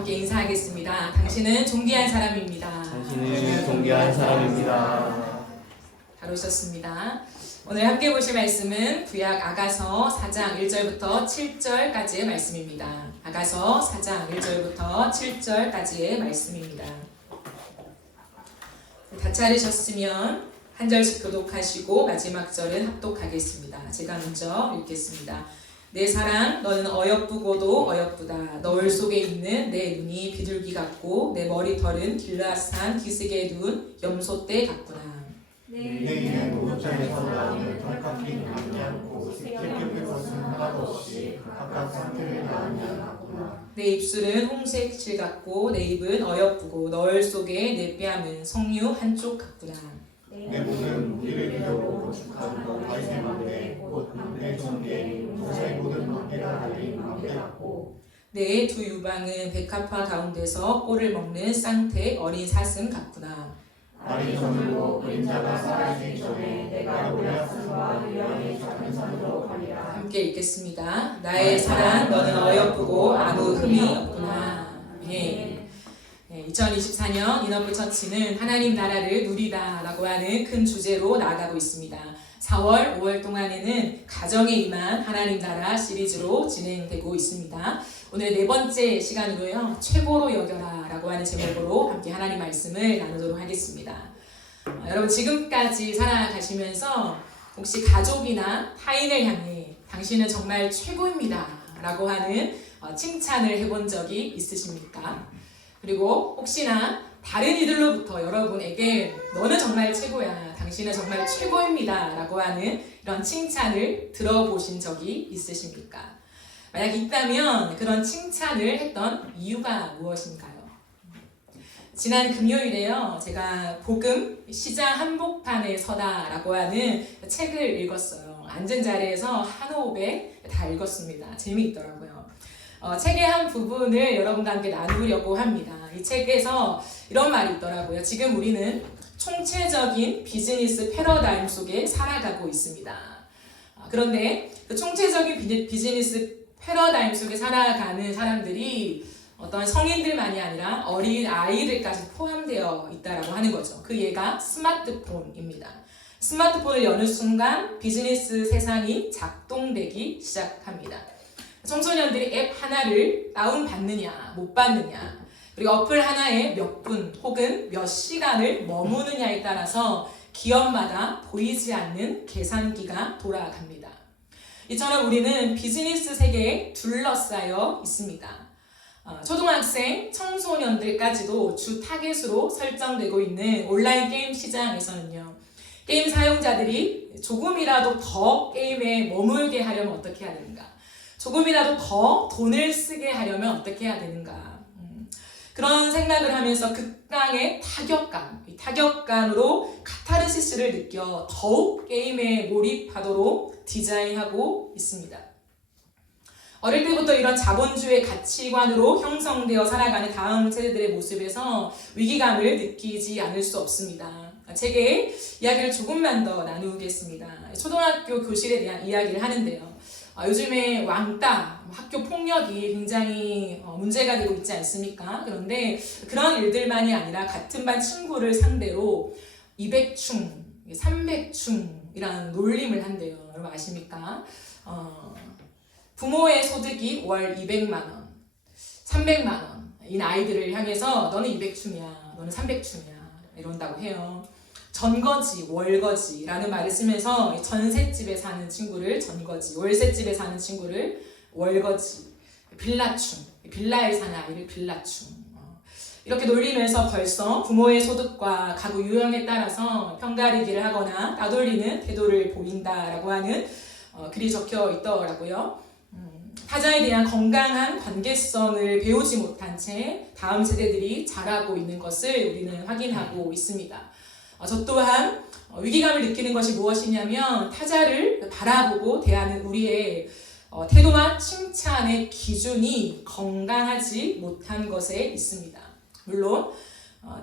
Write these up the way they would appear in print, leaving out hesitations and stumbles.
함께 인사하겠습니다. 당신은 존귀한 사람입니다. 당신은 존귀한 사람입니다. 잘 오셨습니다. 오늘 함께 보실 말씀은 구약 아가서 4장 1절부터 7절까지의 말씀입니다. 아가서 4장 1절부터 7절까지의 말씀입니다. 다 찾으셨으면 한 절씩 교독하시고 마지막 절은 합독하겠습니다. 제가 먼저 읽겠습니다. 내 사랑 너는 어여쁘고도 어여쁘다. 너울 속에 있는 내 눈이 비둘기 같고 내 머리털은 길라산 기슭에 눈 염소떼 같구나. 내 입은 옷장에서 나오는 털깎이는 않고 색깔의 것은 하나도 없이 각각 상태를 낳은 양 같구나. 내 입술은 홍색실 같고 내 입은 어여쁘고 너울 속에 내 뺨은 석류 한쪽 같구나. 내 목은 이를 비우고 고축하고 발샘한데 곧내 종계 모세 모든 망대가 달린 망대 같고 내 두 유방은 백합화 가운데서 꼴을 먹는 쌍태 어린 사슴 같구나. 날이 저물고 그림자가 사라지기 전에 내가 골리앗과 유양의 작은 산으로 가리라. 함께 읽겠습니다. 나의 사랑 너는 어여쁘고 아무 흠이 없구나. 네. 2024년 인어프 처치는 하나님 나라를 누리다라고 하는 큰 주제로 나아가고 있습니다. 4월, 5월 동안에는 가정에 임한 하나님 나라 시리즈로 진행되고 있습니다. 오늘 네 번째 시간으로요. 최고로 여겨라 라고 하는 제목으로 함께 하나님 말씀을 나누도록 하겠습니다. 여러분 지금까지 살아가시면서 혹시 가족이나 타인을 향해 당신은 정말 최고입니다 라고 하는 칭찬을 해본 적이 있으십니까? 그리고 혹시나 다른 이들로부터 여러분에게 너는 정말 최고야, 당신은 정말 최고입니다 라고 하는 이런 칭찬을 들어보신 적이 있으십니까? 만약 있다면 그런 칭찬을 했던 이유가 무엇인가요? 지난 금요일에요, 제가 복음 시장 한복판에 서다 라고 하는 책을 읽었어요. 앉은 자리에서 한 호흡에 다 읽었습니다. 재미있더라고요. 책의 한 부분을 여러분과 함께 나누려고 합니다. 이 책에서 이런 말이 있더라고요. 지금 우리는 총체적인 비즈니스 패러다임 속에 살아가고 있습니다. 그런데 그 총체적인 비즈니스 패러다임 속에 살아가는 사람들이 어떤 성인들만이 아니라 어린 아이들까지 포함되어 있다라고 하는 거죠. 그 예가 스마트폰입니다. 스마트폰을 여는 순간 비즈니스 세상이 작동되기 시작합니다. 청소년들이 앱 하나를 다운받느냐 못 받느냐, 그리고 어플 하나에 몇 분 혹은 몇 시간을 머무느냐에 따라서 기업마다 보이지 않는 계산기가 돌아갑니다. 이처럼 우리는 비즈니스 세계에 둘러싸여 있습니다. 초등학생, 청소년들까지도 주 타겟으로 설정되고 있는 온라인 게임 시장에서는요. 게임 사용자들이 조금이라도 더 게임에 머물게 하려면 어떻게 해야 되는가? 조금이라도 더 돈을 쓰게 하려면 어떻게 해야 되는가? 그런 생각을 하면서 극강의 타격감, 이 타격감으로 카타르시스를 느껴 더욱 게임에 몰입하도록 디자인하고 있습니다. 어릴 때부터 이런 자본주의 가치관으로 형성되어 살아가는 다음 세대들의 모습에서 위기감을 느끼지 않을 수 없습니다. 책의 이야기를 조금만 더 나누겠습니다. 초등학교 교실에 대한 이야기를 하는데요. 요즘에 왕따, 학교 폭력이 굉장히 문제가 되고 있지 않습니까? 그런데 그런 일들만이 아니라 같은 반 친구를 상대로 200충, 300충이라는 놀림을 한대요. 여러분 아십니까? 부모의 소득이 월 200만 원, 300만 원인 아이들을 향해서 너는 200충이야, 너는 300충이야 이런다고 해요. 전거지, 월거지라는 말을 쓰면서 전셋집에 사는 친구를 전거지, 월셋집에 사는 친구를 월거지, 빌라충, 빌라에 사는 아이를 빌라충, 이렇게 놀리면서 벌써 부모의 소득과 가구 유형에 따라서 편가르기를 하거나 따돌리는 태도를 보인다라고 하는 글이 적혀 있더라고요. 타자에 대한 건강한 관계성을 배우지 못한 채 다음 세대들이 자라고 있는 것을 우리는 확인하고 있습니다. 저 또한 위기감을 느끼는 것이 무엇이냐면 타자를 바라보고 대하는 우리의 태도와 칭찬의 기준이 건강하지 못한 것에 있습니다. 물론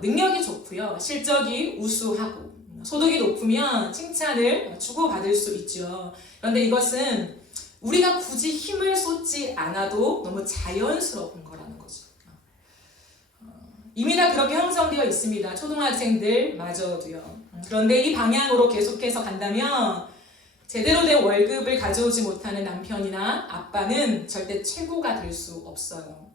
능력이 좋고요, 실적이 우수하고 소득이 높으면 칭찬을 주고받을 수 있죠. 그런데 이것은 우리가 굳이 힘을 쏟지 않아도 너무 자연스러운 거라는 거죠. 이미 다 그렇게 형성되어 있습니다. 초등학생들마저도요. 그런데 이 방향으로 계속해서 간다면 제대로 된 월급을 가져오지 못하는 남편이나 아빠는 절대 최고가 될 수 없어요.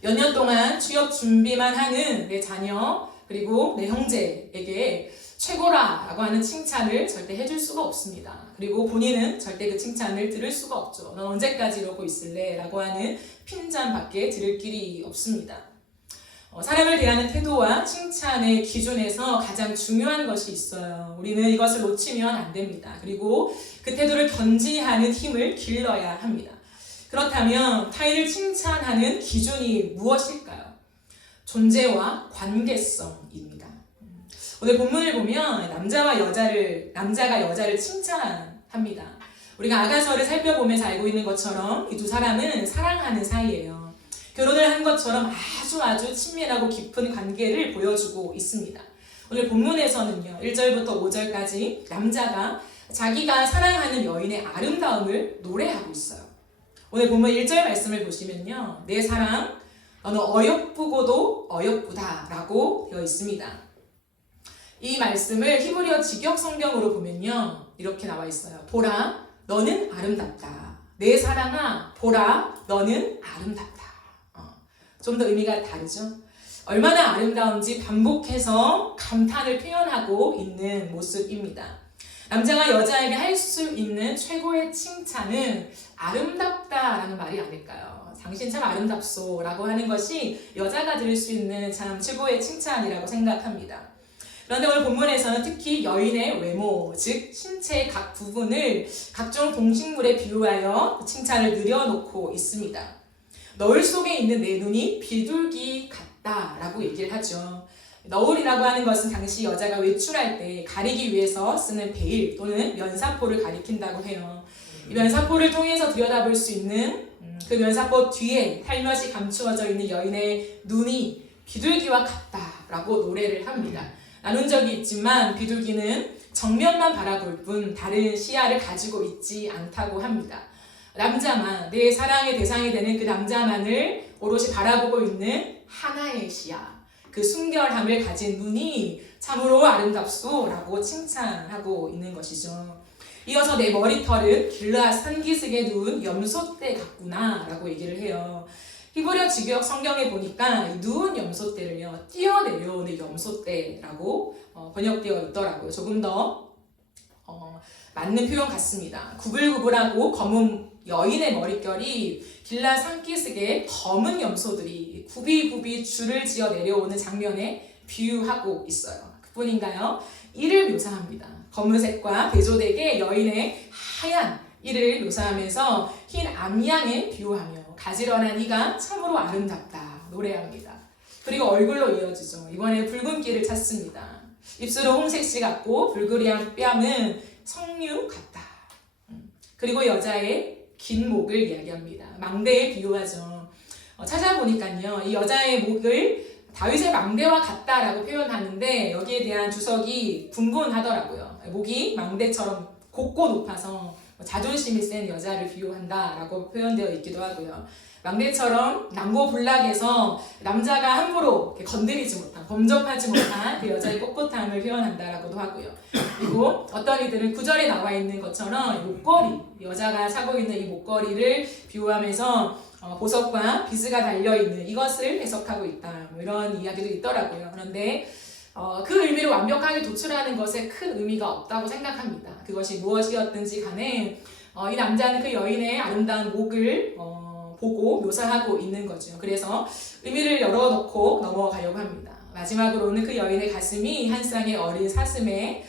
몇 년 동안 취업 준비만 하는 내 자녀 그리고 내 형제에게 최고라고 하는 칭찬을 절대 해줄 수가 없습니다. 그리고 본인은 절대 그 칭찬을 들을 수가 없죠. 넌 언제까지 이러고 있을래? 라고 하는 핀잔밖에 들을 길이 없습니다. 사람을 대하는 태도와 칭찬의 기준에서 가장 중요한 것이 있어요. 우리는 이것을 놓치면 안 됩니다. 그리고 그 태도를 견지하는 힘을 길러야 합니다. 그렇다면 타인을 칭찬하는 기준이 무엇일까요? 존재와 관계성입니다. 오늘 본문을 보면 남자가 여자를 칭찬합니다. 우리가 아가서를 살펴보면서 알고 있는 것처럼 이 두 사람은 사랑하는 사이예요. 결혼을 한 것처럼 아주 친밀하고 깊은 관계를 보여주고 있습니다. 오늘 본문에서는요, 1절부터 5절까지 남자가 자기가 사랑하는 여인의 아름다움을 노래하고 있어요. 오늘 본문 1절 말씀을 보시면요, 내 사랑, 너는 어여쁘고도 어여쁘다 라고 되어 있습니다. 이 말씀을 히브리어 직역 성경으로 보면요, 이렇게 나와 있어요. 보라, 너는 아름답다. 내 사랑아, 보라, 너는 아름답다. 좀 더 의미가 다르죠? 얼마나 아름다운지 반복해서 감탄을 표현하고 있는 모습입니다. 남자가 여자에게 할 수 있는 최고의 칭찬은 아름답다라는 말이 아닐까요? 당신 참 아름답소 라고 하는 것이 여자가 들을 수 있는 참 최고의 칭찬이라고 생각합니다. 그런데 오늘 본문에서는 특히 여인의 외모, 즉 신체의 각 부분을 각종 동식물에 비유하여 칭찬을 늘여놓고 있습니다. 너울 속에 있는 내 눈이 비둘기 같다라고 얘기를 하죠. 너울이라고 하는 것은 당시 여자가 외출할 때 가리기 위해서 쓰는 베일 또는 면사포를 가리킨다고 해요. 이 면사포를 통해서 들여다볼 수 있는 그 면사포 뒤에 살며시 감추어져 있는 여인의 눈이 비둘기와 같다라고 노래를 합니다. 나눈 적이 있지만 비둘기는 정면만 바라볼 뿐 다른 시야를 가지고 있지 않다고 합니다. 남자만, 내 사랑의 대상이 되는 그 남자만을 오롯이 바라보고 있는 하나의 시야, 그 순결함을 가진 눈이 참으로 아름답소라고 칭찬하고 있는 것이죠. 이어서 내 머리털은 길르앗 산기슭에 누운 염소떼 같구나 라고 얘기를 해요. 히브리어 직역 성경에 보니까 이 누운 염소떼를요, 뛰어내려오는 염소떼라고 번역되어 있더라고요. 조금 더 맞는 표현 같습니다. 구불구불하고 검은 여인의 머릿결이 길르앗 산기슭에 검은 염소들이 굽이굽이 줄을 지어 내려오는 장면에 비유하고 있어요. 그뿐인가요? 이를 묘사합니다. 검은색과 대조되게 여인의 하얀 이를 묘사하면서 흰 암양에 비유하며 가지런한 이가 참으로 아름답다 노래합니다. 그리고 얼굴로 이어지죠. 이번에 붉은기를 찾습니다. 입술은 홍색시 같고 불그리한 뺨은 석류 같다. 그리고 여자의 긴 목을 이야기합니다. 망대에 비유하죠. 찾아보니까요, 이 여자의 목을 다윗의 망대와 같다라고 표현하는데 여기에 대한 주석이 분분하더라고요. 목이 망대처럼 곱고 높아서 자존심이 센 여자를 비유한다라고 표현되어 있기도 하고요. 망대처럼 난고불락해서 남자가 함부로 건드리지 못한, 범접하지 못한 그 여자의 꼿꼿함을 표현한다라고도 하고요. 그리고 어떤 이들은 구절에 나와 있는 것처럼 목걸이, 여자가 차고 있는 이 목걸이를 비유하면서 보석과 비스가 달려있는 이것을 해석하고 있다. 뭐 이런 이야기도 있더라고요. 그런데 그 의미를 완벽하게 도출하는 것에 큰 의미가 없다고 생각합니다. 그것이 무엇이었든지 간에 이 남자는 그 여인의 아름다운 목을 보고 묘사하고 있는 거죠. 그래서 의미를 열어놓고 넘어가려고 합니다. 마지막으로는 그 여인의 가슴이 한 쌍의 어린 사슴에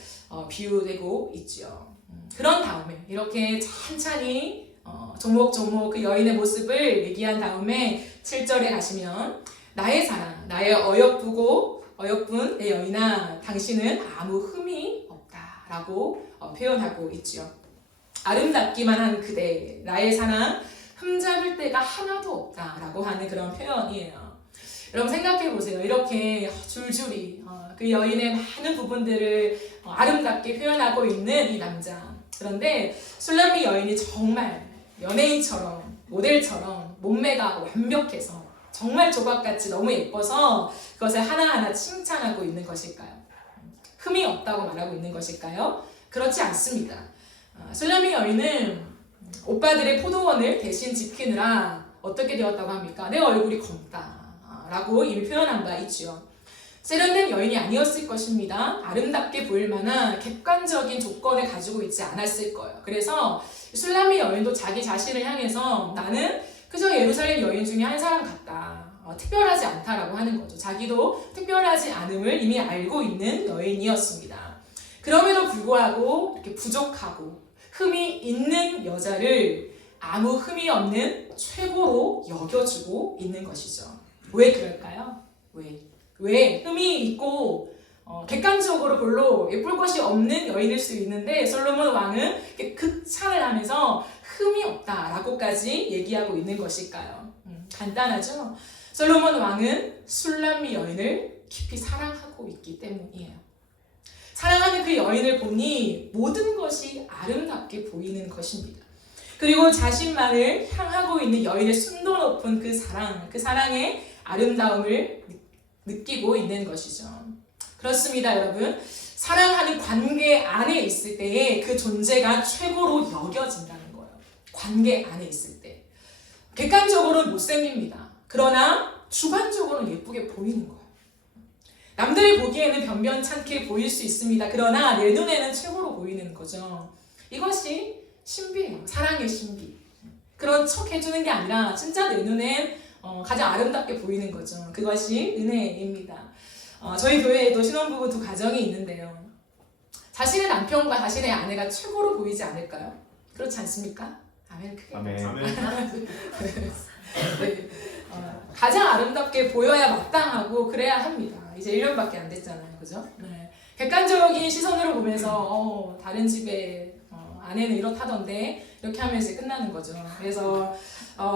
비유되고 있죠. 그런 다음에 이렇게 찬찬히 조목조목 그 여인의 모습을 얘기한 다음에 7절에 가시면 나의 사랑, 나의 어여쁜 내 여인아, 당신은 아무 흠이 없다 라고 표현하고 있죠. 아름답기만 한 그대, 나의 사랑, 흠잡을 데가 하나도 없다 라고 하는 그런 표현이에요. 여러분 생각해 보세요. 이렇게 줄줄이 그 여인의 많은 부분들을 아름답게 표현하고 있는 이 남자. 그런데 술람미 여인이 정말 연예인처럼 모델처럼 몸매가 완벽해서 정말 조각같이 너무 예뻐서 그것을 하나하나 칭찬하고 있는 것일까요? 흠이 없다고 말하고 있는 것일까요? 그렇지 않습니다. 술라미 여인은 오빠들의 포도원을 대신 지키느라 어떻게 되었다고 합니까? 내 얼굴이 검다라고 이미 표현한 바 있지요. 세련된 여인이 아니었을 것입니다. 아름답게 보일 만한 객관적인 조건을 가지고 있지 않았을 거예요. 그래서 술라미 여인도 자기 자신을 향해서 나는 그저 예루살렘 여인 중에 한 사람 같다. 특별하지 않다라고 하는 거죠. 자기도 특별하지 않음을 이미 알고 있는 여인이었습니다. 그럼에도 불구하고 이렇게 부족하고 흠이 있는 여자를 아무 흠이 없는 최고로 여겨주고 있는 것이죠. 왜 그럴까요? 왜 흠이 있고 객관적으로 별로 예쁠 것이 없는 여인일 수 있는데 솔로몬 왕은 극찬을 하면서 흠이 없다라고까지 얘기하고 있는 것일까요? 간단하죠? 솔로몬 왕은 술람미 여인을 깊이 사랑하고 있기 때문이에요. 사랑하는 그 여인을 보니 모든 것이 아름답게 보이는 것입니다. 그리고 자신만을 향하고 있는 여인의 순도 높은 그 사랑의 아름다움을 느끼고 있는 것이죠. 그렇습니다, 여러분. 사랑하는 관계 안에 있을 때에 그 존재가 최고로 여겨진다는 거예요. 관계 안에 있을 때. 객관적으로는 못생깁니다. 그러나 주관적으로는 예쁘게 보이는 거예요. 남들이 보기에는 변변찮게 보일 수 있습니다. 그러나 내 눈에는 최고로 보이는 거죠. 이것이 신비예요. 사랑의 신비. 그런 척 해주는 게 아니라 진짜 내 눈엔 가장 아름답게 보이는 거죠. 그것이 은혜입니다. 저희 교회에도 신혼부부 두 가정이 있는데요. 자신의 남편과 자신의 아내가 최고로 보이지 않을까요? 그렇지 않습니까? 아멘. 크게. 아멘. 네. 가장 아름답게 보여야 마땅하고 그래야 합니다. 이제 1년밖에 안 됐잖아요. 그죠? 네. 객관적인 시선으로 보면서 다른 집에 아내는 이렇다던데 이렇게 하면 이제 끝나는 거죠. 그래서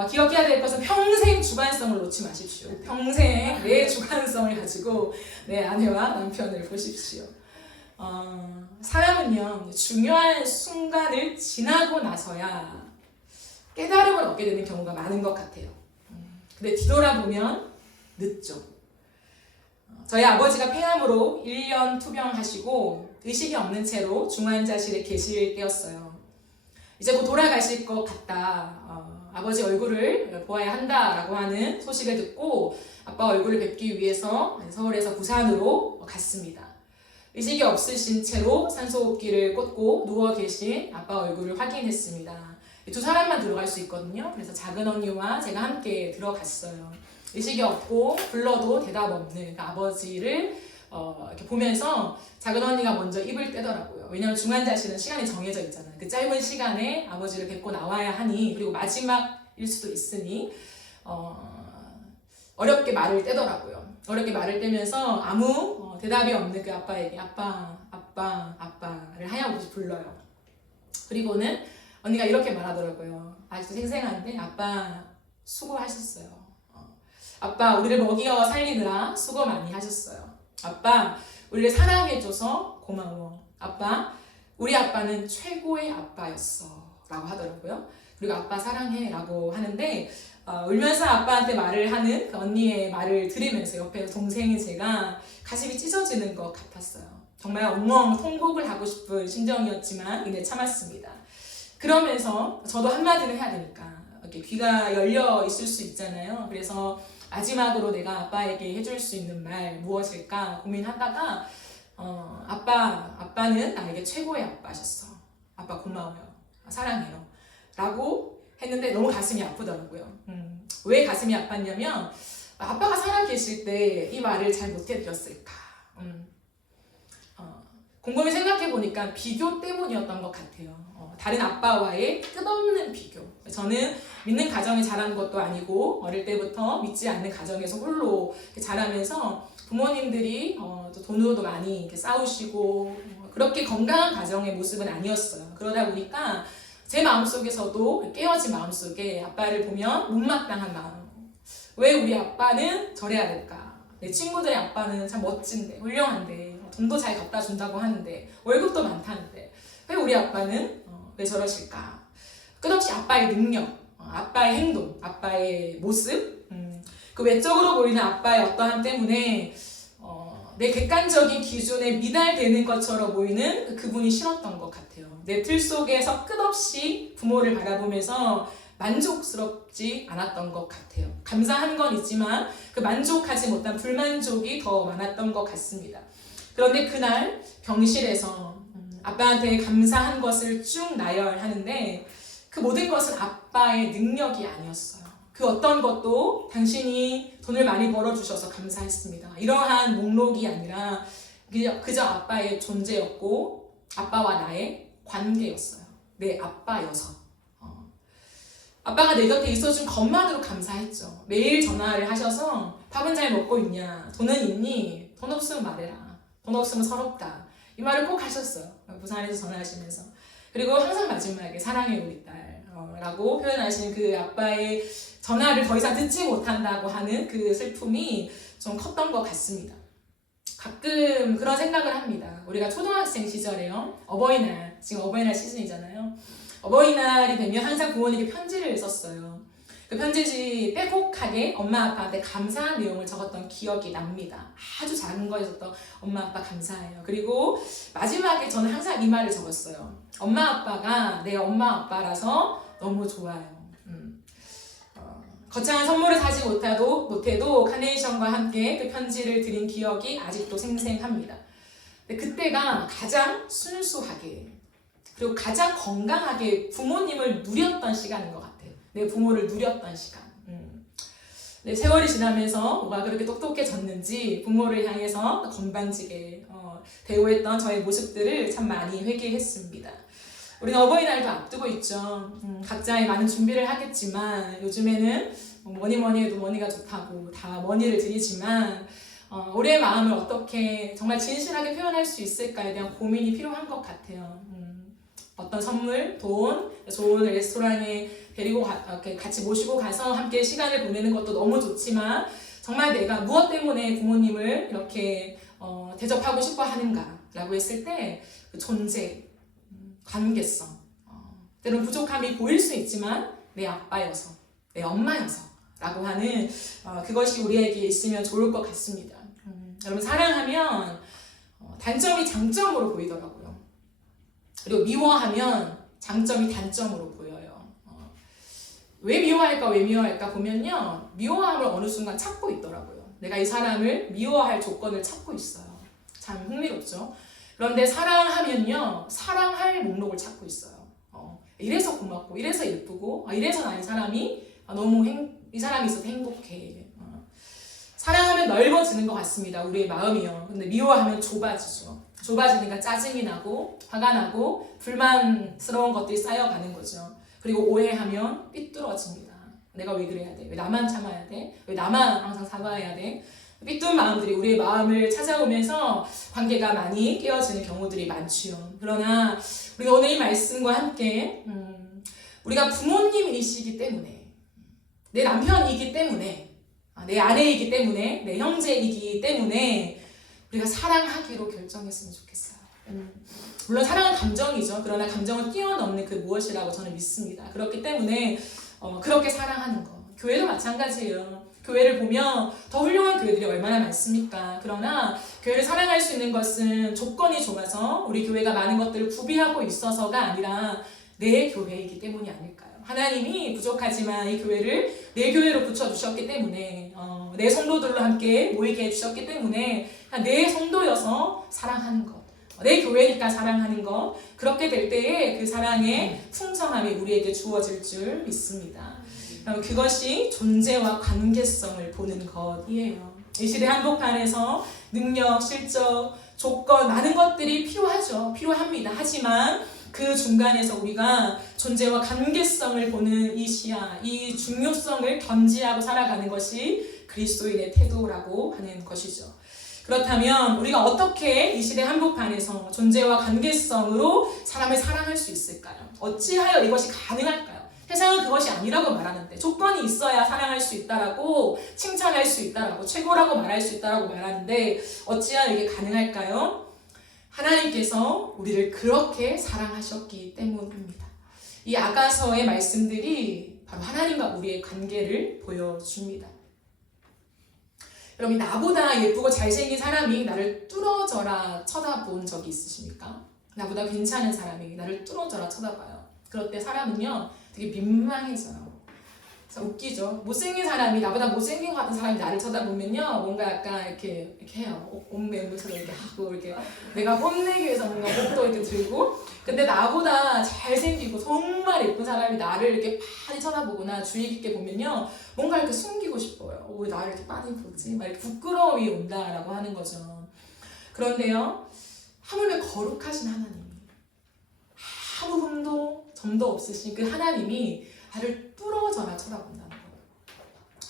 기억해야 될 것은 평생 주관성을 놓지 마십시오. 평생 내 주관성을 가지고 내 아내와 남편을 보십시오. 사람은요, 중요한 순간을 지나고 나서야 깨달음을 얻게 되는 경우가 많은 것 같아요. 근데 뒤돌아보면 늦죠. 저희 아버지가 폐암으로 1년 투병하시고 의식이 없는 채로 중환자실에 계실 때였어요. 이제 곧 돌아가실 것 같다. 아버지 얼굴을 보아야 한다라고 하는 소식을 듣고 아빠 얼굴을 뵙기 위해서 서울에서 부산으로 갔습니다. 의식이 없으신 채로 산소호흡기를 꽂고 누워 계신 아빠 얼굴을 확인했습니다. 두 사람만 들어갈 수 있거든요. 그래서 작은 언니와 제가 함께 들어갔어요. 의식이 없고 불러도 대답 없는 그 아버지를 이렇게 보면서 작은 언니가 먼저 입을 떼더라고요. 왜냐하면 중환자실은 시간이 정해져 있잖아요. 그 짧은 시간에 아버지를 뵙고 나와야 하니, 그리고 마지막일 수도 있으니 어렵게 말을 떼더라고요. 어렵게 말을 떼면서 아무 대답이 없는 그 아빠에게 아빠를 하염없이 불러요. 그리고는 언니가 이렇게 말하더라고요. 아직도 생생한데, 아빠 수고하셨어요. 아빠 우리를 먹이어 살리느라 수고 많이 하셨어요. 아빠 우리를 사랑해줘서 고마워. 아빠 우리 아빠는 최고의 아빠였어 라고 하더라고요. 그리고 아빠 사랑해 라고 하는데 울면서 아빠한테 말을 하는 그 언니의 말을 들으면서 옆에 동생이 제가 가슴이 찢어지는 것 같았어요. 정말 엉엉 통곡을 하고 싶은 심정이었지만 이내 참았습니다. 그러면서 저도 한마디는 해야 되니까 이렇게 귀가 열려 있을 수 있잖아요. 그래서 마지막으로 내가 아빠에게 해줄 수 있는 말 무엇일까 고민하다가 아빠는 나에게 최고의 아빠셨어. 아빠 고마워요. 사랑해요. 라고 했는데 너무 가슴이 아프더라고요. 왜 가슴이 아팠냐면 아빠가 살아계실 때 이 말을 잘 못해드렸을까. 곰곰이 생각해보니까 비교 때문이었던 것 같아요. 다른 아빠와의 끝없는 비교. 저는 믿는 가정에 자란 것도 아니고 어릴 때부터 믿지 않는 가정에서 홀로 자라면서 부모님들이 또 돈으로도 많이 이렇게 싸우시고 그렇게 건강한 가정의 모습은 아니었어요. 그러다 보니까 제 마음속에서도 깨어진 마음속에 아빠를 보면 못마땅한 마음. 왜 우리 아빠는 저래야 될까? 내 친구들의 아빠는 참 멋진데 훌륭한데 돈도 잘 갖다 준다고 하는데 월급도 많다는데 왜 우리 아빠는 왜 저러실까? 끝없이 아빠의 능력, 아빠의 행동, 아빠의 모습 그 외적으로 보이는 아빠의 어떠함 때문에 내 객관적인 기준에 미달되는 것처럼 보이는 그분이 싫었던 것 같아요. 내 틀 속에서 끝없이 부모를 바라보면서 만족스럽지 않았던 것 같아요. 감사한 건 있지만 그 만족하지 못한 불만족이 더 많았던 것 같습니다. 그런데 그날 병실에서 아빠한테 감사한 것을 쭉 나열하는데 그 모든 것은 아빠의 능력이 아니었어요. 그 어떤 것도 당신이 돈을 많이 벌어주셔서 감사했습니다. 이러한 목록이 아니라 그저 아빠의 존재였고 아빠와 나의 관계였어요. 내 아빠여서. 아빠가 내 곁에 있어준 것만으로 감사했죠. 매일 전화를 하셔서 밥은 잘 먹고 있냐? 돈은 있니? 돈 없으면 말해라. 돈 없으면 서럽다. 이 말을 꼭 하셨어요. 부산에서 전화하시면서. 그리고 항상 마지막에 사랑해 우리 딸 라고 표현하시는 그 아빠의 전화를 더 이상 듣지 못한다고 하는 그 슬픔이 좀 컸던 것 같습니다. 가끔 그런 생각을 합니다. 우리가 초등학생 시절에요. 어버이날, 지금 어버이날 시즌이잖아요. 어버이날이 되면 항상 부모님께 편지를 썼어요. 그 편지지 빼곡하게 엄마 아빠한테 감사한 내용을 적었던 기억이 납니다. 아주 작은 거에서도 엄마 아빠 감사해요. 그리고 마지막에 저는 항상 이 말을 적었어요. 엄마 아빠가 내 엄마 아빠라서 너무 좋아요. 거창한 선물을 사지 못해도 카네이션과 함께 그 편지를 드린 기억이 아직도 생생합니다. 근데 그때가 가장 순수하게 그리고 가장 건강하게 부모님을 누렸던 시간인 것 같아요. 내 부모를 누렸던 시간. 네, 세월이 지나면서 뭐가 그렇게 똑똑해졌는지 부모를 향해서 건방지게 대우했던 저의 모습들을 참 많이 회개했습니다. 우리는 어버이날도 앞두고 있죠. 각자의 많은 준비를 하겠지만 요즘에는 뭐니 해도 머니가 좋다고 다 머니를 드리지만 우리의 마음을 어떻게 정말 진실하게 표현할 수 있을까에 대한 고민이 필요한 것 같아요. 어떤 선물, 돈, 좋은 레스토랑에 데리고 같이 모시고 가서 함께 시간을 보내는 것도 너무 좋지만 정말 내가 무엇 때문에 부모님을 이렇게 대접하고 싶어 하는가라고 했을 때 그 존재, 관계성, 때론 부족함이 보일 수 있지만 내 아빠여서, 내 엄마여서 라고 하는 그것이 우리에게 있으면 좋을 것 같습니다. 여러분 사랑하면 단점이 장점으로 보이더라고요. 그리고 미워하면 장점이 단점으로 보여요. 왜 미워할까 보면요. 미워함을 어느 순간 찾고 있더라고요. 내가 이 사람을 미워할 조건을 찾고 있어요. 참 흥미롭죠. 그런데 사랑하면요. 사랑할 목록을 찾고 있어요. 이래서 고맙고 이래서 예쁘고 이래서 난 이 사람이 너무 이 사람이 있어서 행복해. 사랑하면 넓어지는 것 같습니다. 우리의 마음이요. 근데 미워하면 좁아지죠. 좁아지니까 짜증이 나고 화가 나고 불만스러운 것들이 쌓여가는 거죠. 그리고 오해하면 삐뚤어집니다. 내가 왜 그래야 돼? 왜 나만 참아야 돼? 왜 나만 항상 사과해야 돼? 삐뚤은 마음들이 우리의 마음을 찾아오면서 관계가 많이 깨어지는 경우들이 많지요. 그러나 우리가 오늘 이 말씀과 함께 우리가 부모님이시기 때문에 내 남편이기 때문에 내 아내이기 때문에 내 형제이기 때문에 우리가 사랑하기로 결정했으면 좋겠어요. 물론 사랑은 감정이죠. 그러나 감정을 뛰어넘는 그 무엇이라고 저는 믿습니다. 그렇기 때문에 그렇게 사랑하는 거. 교회도 마찬가지예요. 교회를 보면 더 훌륭한 교회들이 얼마나 많습니까? 그러나 교회를 사랑할 수 있는 것은 조건이 좋아서 우리 교회가 많은 것들을 구비하고 있어서가 아니라 내 교회이기 때문이 아닐까요? 하나님이 부족하지만 이 교회를 내 교회로 붙여주셨기 때문에 내 성도들로 함께 모이게 해주셨기 때문에 내 성도여서 사랑하는 것, 내 교회니까 사랑하는 것, 그렇게 될 때에 그 사랑의 풍성함이 우리에게 주어질 줄 믿습니다. 그것이 존재와 관계성을 보는 것이에요. 이 시대 한복판에서 능력, 실적, 조건 많은 것들이 필요하죠. 필요합니다. 하지만 그 중간에서 우리가 존재와 관계성을 보는 이 시야, 이 중요성을 견지하고 살아가는 것이 그리스도인의 태도라고 하는 것이죠. 그렇다면 우리가 어떻게 이 시대 한복판에서 존재와 관계성으로 사람을 사랑할 수 있을까요? 어찌하여 이것이 가능할까요? 세상은 그것이 아니라고 말하는데 조건이 있어야 사랑할 수 있다라고 칭찬할 수 있다라고 최고라고 말할 수 있다라고 말하는데 어찌하여 이게 가능할까요? 하나님께서 우리를 그렇게 사랑하셨기 때문입니다. 이 아가서의 말씀들이 바로 하나님과 우리의 관계를 보여줍니다. 여러분, 나보다 예쁘고 잘생긴 사람이 나를 뚫어져라 쳐다본 적이 있으십니까? 나보다 괜찮은 사람이 나를 뚫어져라 쳐다봐요. 그럴 때 사람은요 되게 민망해져요. 웃기죠? 못생긴 사람이, 나보다 못생긴 것 같은 사람이 나를 쳐다보면요 뭔가 약간 이렇게 해요. 옷매무처럼 이렇게 하고, 이렇게 내가 뽐내기 위해서 뭔가 옷도 이렇게 들고. 근데 나보다 잘생기고 정말 예쁜 사람이 나를 이렇게 많이 쳐다보거나 주의 깊게 보면요 뭔가 이렇게 숨기고 싶어요. 왜 나를 이렇게 많이 보지? 막 이렇게 부끄러움이 온다라고 하는 거죠. 그런데요, 하물며 거룩하신 하나님이, 아무 흠도 점도 없으신 그 하나님이 나를 뚫어져라 쳐다본다는 거예요.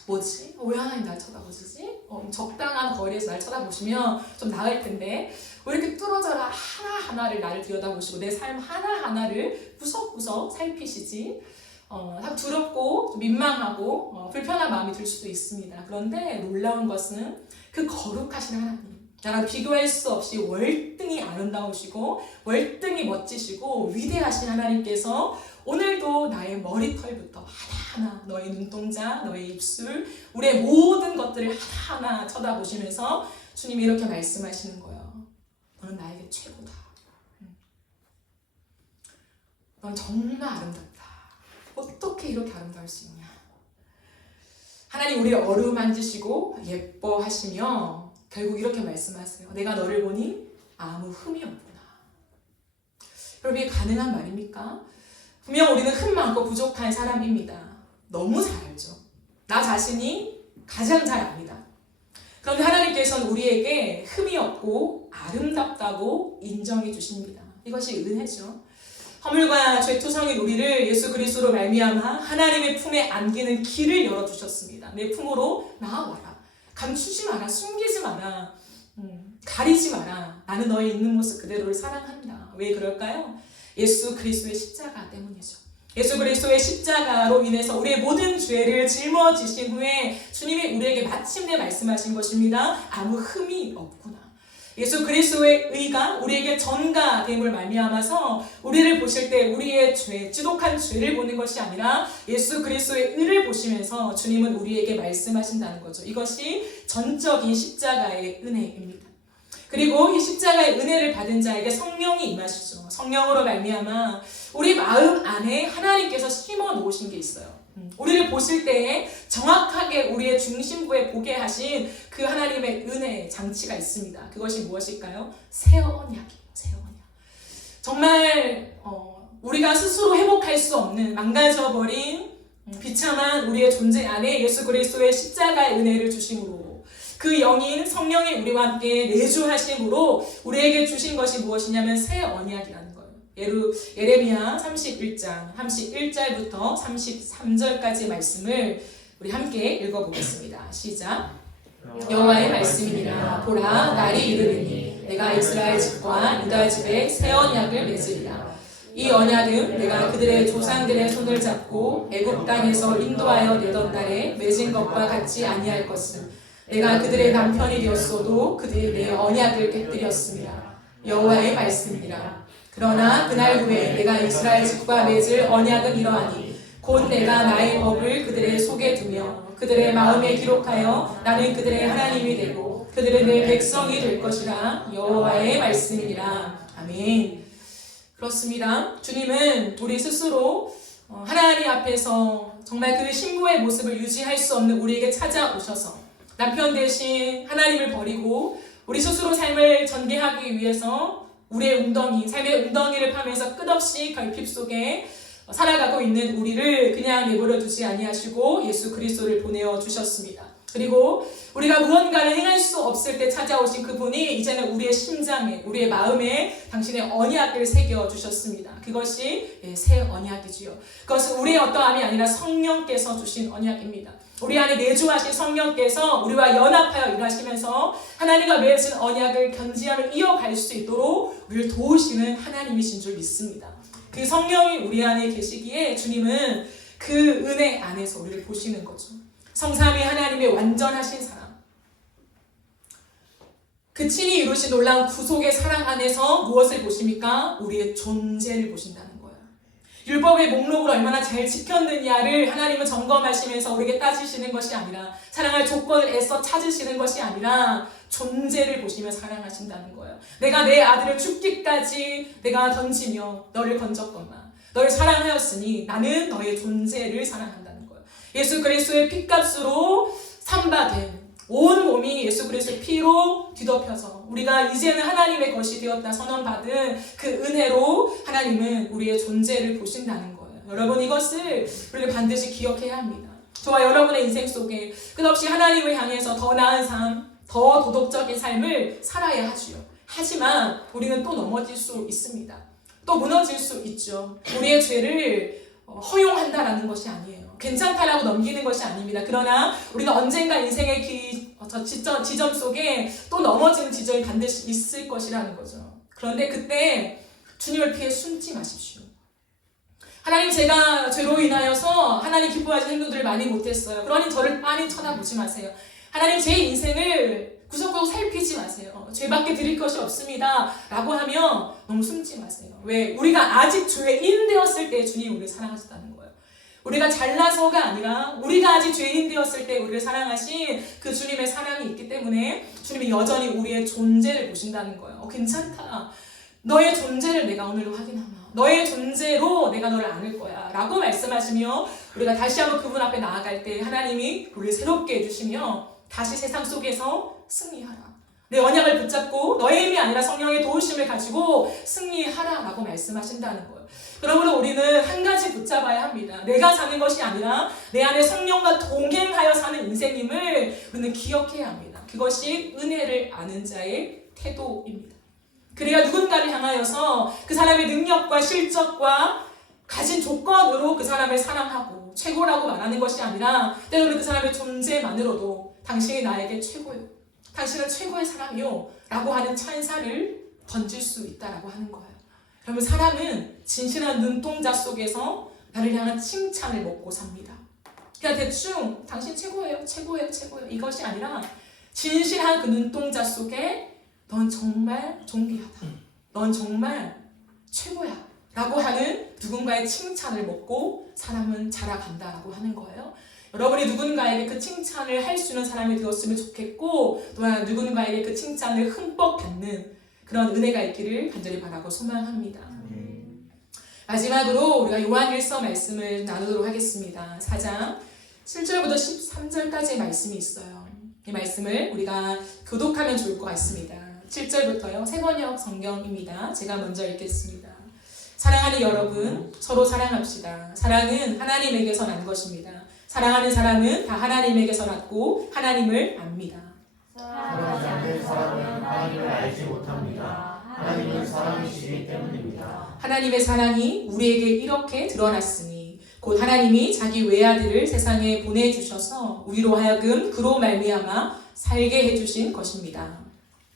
뭐지? 왜 하나님 날 쳐다보시지? 적당한 거리에서 날 쳐다보시면 좀 나을 텐데 왜 이렇게 뚫어져라 하나하나를 나를 들여다보시고 내 삶 하나하나를 구석구석 살피시지? 두렵고 좀 민망하고 불편한 마음이 들 수도 있습니다. 그런데 놀라운 것은 그 거룩하신 하나님, 나랑 비교할 수 없이 월등히 아름다우시고 월등히 멋지시고 위대하신 하나님께서 오늘도 나의 머리털부터 하나하나, 너의 눈동자, 너의 입술, 우리의 모든 것들을 하나하나 쳐다보시면서 주님이 이렇게 말씀하시는 거예요. 너는 나에게 최고다. 넌 정말 아름답다. 어떻게 이렇게 아름다울 수 있냐. 하나님 우리를 어루만지시고 예뻐하시며 결국 이렇게 말씀하세요. 내가 너를 보니 아무 흠이 없구나. 여러분, 이게 가능한 말입니까? 분명 우리는 흠 많고 부족한 사람입니다. 너무 잘 알죠. 나 자신이 가장 잘 압니다. 그런데 하나님께서는 우리에게 흠이 없고 아름답다고 인정해 주십니다. 이것이 은혜죠. 허물과 죄투성인 우리를 예수 그리스도로 말미암아 하나님의 품에 안기는 길을 열어주셨습니다. 내 품으로 나아와라. 감추지 마라. 숨기지 마라. 가리지 마라. 나는 너의 있는 모습 그대로를 사랑한다. 왜 그럴까요? 예수 그리스도의 십자가 때문이죠. 예수 그리스도의 십자가로 인해서 우리의 모든 죄를 짊어지신 후에 주님이 우리에게 마침내 말씀하신 것입니다. 아무 흠이 없구나. 예수 그리스도의 의가 우리에게 전가됨을 말미암아서 우리를 보실 때 우리의 죄, 지독한 죄를 보는 것이 아니라 예수 그리스도의 의를 보시면서 주님은 우리에게 말씀하신다는 거죠. 이것이 전적인 십자가의 은혜입니다. 그리고 이 십자가의 은혜를 받은 자에게 성령이 임하시죠. 성령으로 말미암아 우리 마음 안에 하나님께서 심어 놓으신 게 있어요. 우리를 보실 때에 정확하게 우리의 중심부에 보게 하신 그 하나님의 은혜의 장치가 있습니다. 그것이 무엇일까요? 새 언약이에요. 새 언약. 정말 우리가 스스로 회복할 수 없는 망가져버린 비참한 우리의 존재 안에 예수 그리스도의 십자가의 은혜를 주심으로 그 영인 성령이 우리와 함께 내주하심으로 우리에게 주신 것이 무엇이냐면 새 언약이라는 거예요. 예레미야 31장 31절부터 33절까지 말씀을 우리 함께 읽어보겠습니다. 시작. 여호와의 말씀이니라. 보라, 날이 이르리니 내가 이스라엘 집과 유다 집에 새 언약을 맺으리라. 이 언약은 내가 그들의 조상들의 손을 잡고 애굽 땅에서 인도하여 내던 날에 맺은 것과 같지 아니할 것은 내가 그들의 남편이 되었어도 그들이 내 언약을 깨뜨렸습니다. 여호와의 말씀이니라. 그러나 그날 후에 내가 이스라엘 집과 맺을 언약은 이러하니 곧 내가 나의 법을 그들의 속에 두며 그들의 마음에 기록하여 나는 그들의 하나님이 되고 그들은 내 백성이 될 것이라. 여호와의 말씀이니라. 아멘. 그렇습니다. 주님은 우리 스스로 하나님 앞에서 정말 그 신부의 모습을 유지할 수 없는 우리에게 찾아오셔서 남편 대신 하나님을 버리고 우리 스스로 삶을 전개하기 위해서 우리의 삶의 웅덩이를 파면서 끝없이 결핍 속에 살아가고 있는 우리를 그냥 내버려 두지 아니하시고 예수 그리스도를 보내어 주셨습니다. 그리고 우리가 무언가를 행할 수 없을 때 찾아오신 그분이 이제는 우리의 심장에, 우리의 마음에 당신의 언약을 새겨 주셨습니다. 그것이 새 언약이지요. 그것은 우리의 어떠함이 아니라 성령께서 주신 언약입니다. 우리 안에 내주하신 성령께서 우리와 연합하여 일하시면서 하나님과 맺은 언약을 견지하며 이어갈 수 있도록 우리를 도우시는 하나님이신 줄 믿습니다. 그 성령이 우리 안에 계시기에 주님은 그 은혜 안에서 우리를 보시는 거죠. 성삼위 하나님의 완전하신 사랑, 그 친히 이루신 놀라운 구속의 사랑 안에서 무엇을 보십니까? 우리의 존재를 보신다는 거예요. 율법의 목록을 얼마나 잘 지켰느냐를 하나님은 점검하시면서 우리에게 따지시는 것이 아니라, 사랑할 조건을 애써 찾으시는 것이 아니라 존재를 보시며 사랑하신다는 거예요. 내가 내 아들을 죽기까지 내가 던지며 너를 건졌건만 너를 사랑하였으니 나는 너의 존재를 사랑한다는 거예요. 예수 그리스도의 핏값으로 삼바된 온 몸이 예수 그리스도의 피로 뒤덮여서 우리가 이제는 하나님의 것이 되었다 선언받은 그 은혜로 하나님은 우리의 존재를 보신다는 거예요. 여러분, 이것을 우리가 반드시 기억해야 합니다. 저와 여러분의 인생 속에 끝없이 하나님을 향해서 더 나은 삶, 더 도덕적인 삶을 살아야 하지요. 하지만 우리는 또 넘어질 수 있습니다. 또 무너질 수 있죠. 우리의 죄를 허용한다라는 것이 아니에요. 괜찮다라고 넘기는 것이 아닙니다. 그러나 우리가 언젠가 인생의 지점 속에 또 넘어지는 지점이 반드시 있을 것이라는 거죠. 그런데 그때 주님을 피해 숨지 마십시오. 하나님, 제가 죄로 인하여서 하나님 기뻐하시는 행동들을 많이 못했어요. 그러니 저를 많이 쳐다보지 마세요. 하나님, 제 인생을 구석구석 살피지 마세요. 죄밖에 드릴 것이 없습니다 라고 하면 너무 숨지 마세요. 왜? 우리가 아직 죄인 되었을 때 주님 우리를 사랑하셨다는 거예요. 우리가 잘나서가 아니라 우리가 아직 죄인 되었을 때 우리를 사랑하신 그 주님의 사랑이 있기 때문에 주님이 여전히 우리의 존재를 보신다는 거예요. 괜찮다. 너의 존재를 내가 오늘도 확인하마. 너의 존재로 내가 너를 안을 거야 라고 말씀하시며 우리가 다시 한번 그분 앞에 나아갈 때 하나님이 우리를 새롭게 해주시며 다시 세상 속에서 승리하라. 내 언약을 붙잡고 너의 힘이 아니라 성령의 도우심을 가지고 승리하라 라고 말씀하신다는 거예요. 그러므로 우리는 한 가지 붙잡아야 합니다. 내가 사는 것이 아니라 내 안에 성령과 동행하여 사는 인생임을 우리는 기억해야 합니다. 그것이 은혜를 아는 자의 태도입니다. 그래야 누군가를 향하여서 그 사람의 능력과 실적과 가진 조건으로 그 사람을 사랑하고 최고라고 말하는 것이 아니라 때로는 그 사람의 존재만으로도 당신이 나에게 최고요, 당신은 최고의 사람이요 라고 하는 찬사를 던질 수 있다라고 하는 거예요. 그러면 사람은 진실한 눈동자 속에서 나를 향한 칭찬을 먹고 삽니다. 그냥 대충 당신 최고예요, 최고예요, 최고예요 이것이 아니라 진실한 그 눈동자 속에 넌 정말 존귀하다, 넌 정말 최고야 라고 하는 누군가의 칭찬을 먹고 사람은 자라간다라고 하는 거예요. 여러분이 누군가에게 그 칭찬을 할 수 있는 사람이 되었으면 좋겠고, 또한 누군가에게 그 칭찬을 흠뻑 받는 그런 은혜가 있기를 간절히 바라고 소망합니다. 마지막으로 우리가 요한일서 말씀을 나누도록 하겠습니다. 4장 7절부터 13절까지의 말씀이 있어요. 이 말씀을 우리가 교독하면 좋을 것 같습니다. 7절부터요. 세번역 성경입니다. 제가 먼저 읽겠습니다. 사랑하는 여러분, 서로 사랑합시다. 사랑은 하나님에게서 난 것입니다. 사랑하는 사람은 다 하나님에게서 났고 하나님을 압니다. 사랑하지 않는 사람은 하나님을 알지 못합니다. 하나님은 사랑이시기 때문입니다. 하나님의 사랑이 우리에게 이렇게 드러났으니 곧 하나님이 자기 외아들을 세상에 보내주셔서 우리로 하여금 그로 말미암아 살게 해주신 것입니다.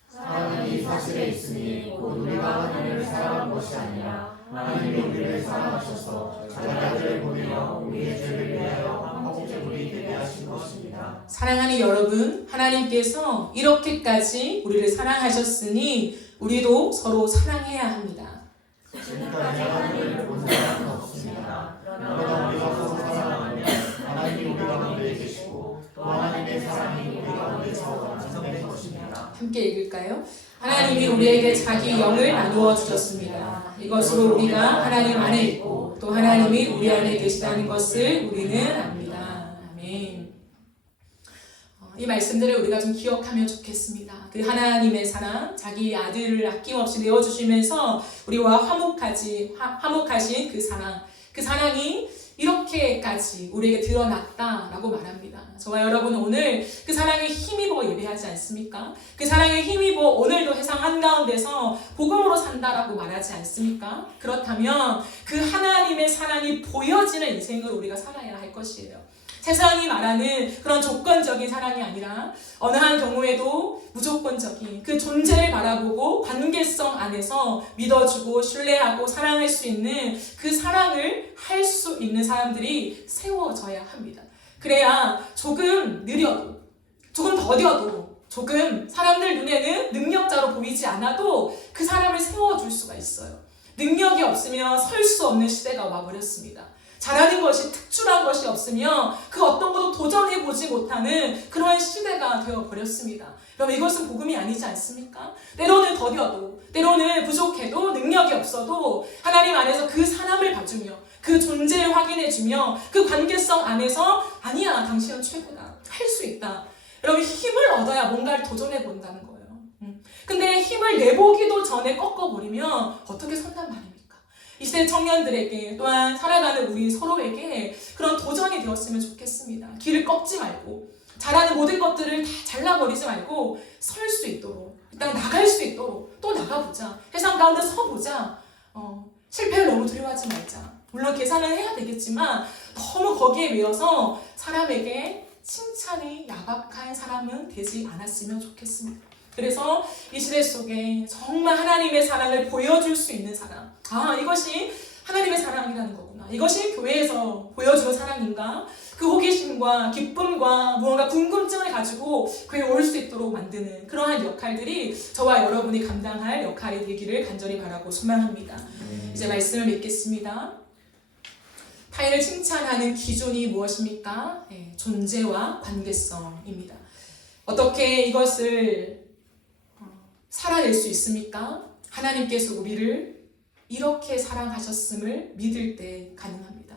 사랑은 이 사실에 있으니 곧 우리가 하나님을 사랑한 것이 아니라 하나님이 우리를 사랑하셔서 자기 아들을 보내어 우리의 죄를 위하여 한복제물이 되게 하신 것입니다. 사랑하는 여러분, 하나님께서 이렇게까지 우리를 사랑하셨으니 우리도 서로 사랑해야 합니다. 지금까지 하나님을 본 사람은 없습니다. 그러나 우리가 서로 사랑하면 하나님이 우리 가운데 계시고 또 하나님의 사랑이 우리 가운데서 완성된 것입니다. 함께 읽을까요? 하나님이 우리에게 자기 영을 나누어 주셨습니다. 이것으로 우리가 하나님 안에 있고 또 하나님이 우리 안에 계시다는 것을 우리는 압니다. 아멘. 이 말씀들을 우리가 좀 기억하면 좋겠습니다. 그 하나님의 사랑, 자기 아들을 아낌없이 내어주시면서 우리와 화목하신 그 사랑, 그 사랑이 이렇게까지 우리에게 드러났다라고 말합니다. 저와 여러분은 오늘 그 사랑에 힘입어 예배하지 않습니까? 그 사랑에 힘입어 오늘도 세상 한가운데서 복음으로 산다라고 말하지 않습니까? 그렇다면 그 하나님의 사랑이 보여지는 인생을 우리가 살아야 할 것이에요. 세상이 말하는 그런 조건적인 사랑이 아니라 어느 한 경우에도 무조건적인 그 존재를 바라보고 관계성 안에서 믿어주고 신뢰하고 사랑할 수 있는 그 사랑을 할 수 있는 사람들이 세워져야 합니다. 그래야 조금 느려도, 조금 더뎌도, 조금 사람들 눈에는 능력자로 보이지 않아도 그 사람을 세워줄 수가 있어요. 능력이 없으면 설 수 없는 시대가 와버렸습니다. 잘하는 것이 특출한 것이 없으면 그 어떤 것도 도전해보지 못하는 그러한 시대가 되어버렸습니다. 그럼 이것은 복음이 아니지 않습니까? 때로는 더뎌도, 때로는 부족해도, 능력이 없어도 하나님 안에서 그 사람을 봐주며 그 존재를 확인해주며 그 관계성 안에서 아니야, 당신은 최고다, 할 수 있다. 여러분, 힘을 얻어야 뭔가를 도전해본다는 거예요. 근데 힘을 내보기도 전에 꺾어버리면 어떻게 선단 말입니까? 이 시대 청년들에게 또한 살아가는 우리 서로에게 그런 도전이 되었으면 좋겠습니다. 길을 꺾지 말고 잘하는 모든 것들을 다 잘라버리지 말고 설 수 있도록, 일단 나갈 수 있도록 또 나가보자. 세상 가운데 서보자. 실패를 너무 두려워하지 말자. 물론 계산은 해야 되겠지만 너무 거기에 매여서 사람에게 칭찬이 야박한 사람은 되지 않았으면 좋겠습니다. 그래서 이 시대 속에 정말 하나님의 사랑을 보여줄 수 있는 사람, 이것이 하나님의 사랑이라는 거구나, 이것이 교회에서 보여주는 사랑인가, 그 호기심과 기쁨과 무언가 궁금증을 가지고 교회에 올 수 있도록 만드는 그러한 역할들이 저와 여러분이 감당할 역할이 되기를 간절히 바라고 소망합니다. 이제 말씀을 맺겠습니다. 타인을 칭찬하는 기준이 무엇입니까? 존재와 관계성입니다. 어떻게 이것을 살아낼 수 있습니까? 하나님께서 우리를 이렇게 사랑하셨음을 믿을 때 가능합니다.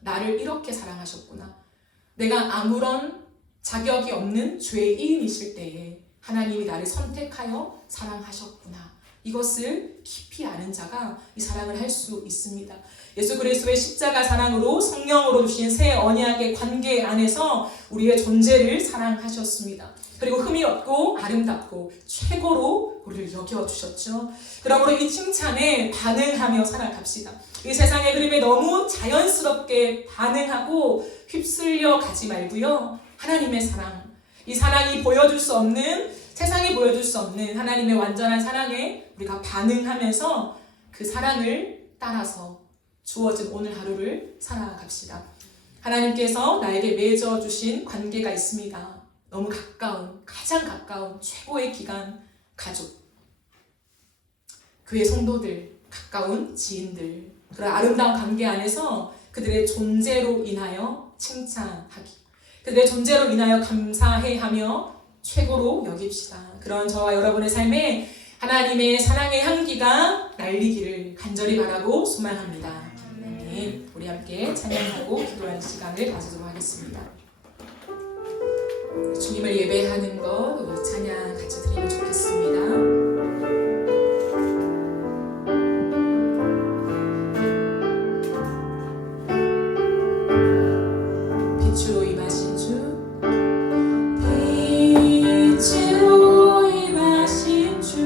나를 이렇게 사랑하셨구나. 내가 아무런 자격이 없는 죄인이실 때에 하나님이 나를 선택하여 사랑하셨구나. 이것을 깊이 아는 자가 이 사랑을 할 수 있습니다. 예수 그리스도의 십자가 사랑으로 성령으로 주신 새 언약의 관계 안에서 우리의 존재를 사랑하셨습니다. 그리고 흠이 없고 아름답고 최고로 우리를 여겨주셨죠. 그러므로 이 칭찬에 반응하며 살아갑시다. 이 세상의 흐름에 너무 자연스럽게 반응하고 휩쓸려 가지 말고요. 하나님의 사랑, 이 사랑이 보여줄 수 없는, 세상이 보여줄 수 없는 하나님의 완전한 사랑에 우리가 반응하면서 그 사랑을 따라서 주어진 오늘 하루를 살아갑시다. 하나님께서 나에게 맺어주신 관계가 있습니다. 너무 가까운, 가장 가까운 최고의 기간, 가족, 교회 성도들, 가까운 지인들, 그런 아름다운 관계 안에서 그들의 존재로 인하여 칭찬하기, 그들의 존재로 인하여 감사해하며 최고로 여깁시다. 그런 저와 여러분의 삶에 하나님의 사랑의 향기가 날리기를 간절히 바라고 소망합니다. 우리 함께 찬양하고 기도하는 시간을 가지도록 하겠습니다. 주님을 예배하는 것, 우리 찬양 같이 드리면 좋겠습니다. 빛으로 임하신 주, 빛으로 임하신 주,